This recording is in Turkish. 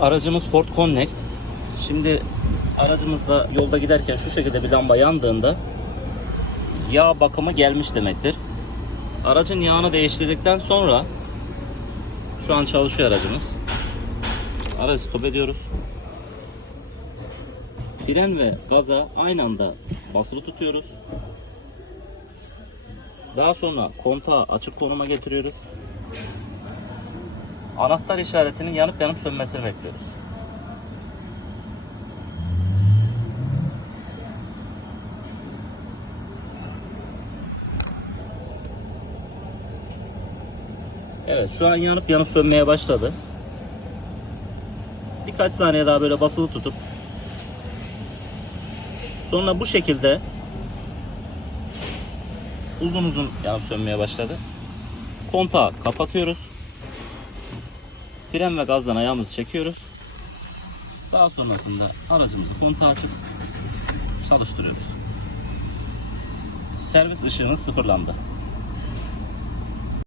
Aracımız Ford Connect. Şimdi aracımızda yolda giderken şu şekilde bir lamba yandığında yağ bakımı gelmiş demektir. Aracın yağını değiştirdikten sonra şu an çalışıyor aracımız. Aracı stop ediyoruz. Fren ve gaza aynı anda basılı tutuyoruz. Daha sonra kontağı açık konuma getiriyoruz. Anahtar işaretinin yanıp yanıp sönmesini bekliyoruz. Evet şu an yanıp yanıp sönmeye başladı. Birkaç saniye daha böyle basılı tutup sonra bu şekilde uzun uzun yanıp sönmeye başladı. Kontağı kapatıyoruz. Fren ve gazdan ayağımızı çekiyoruz. Daha sonrasında aracımızı kontağı açıp çalıştırıyoruz. Servis ışığımız sıfırlandı.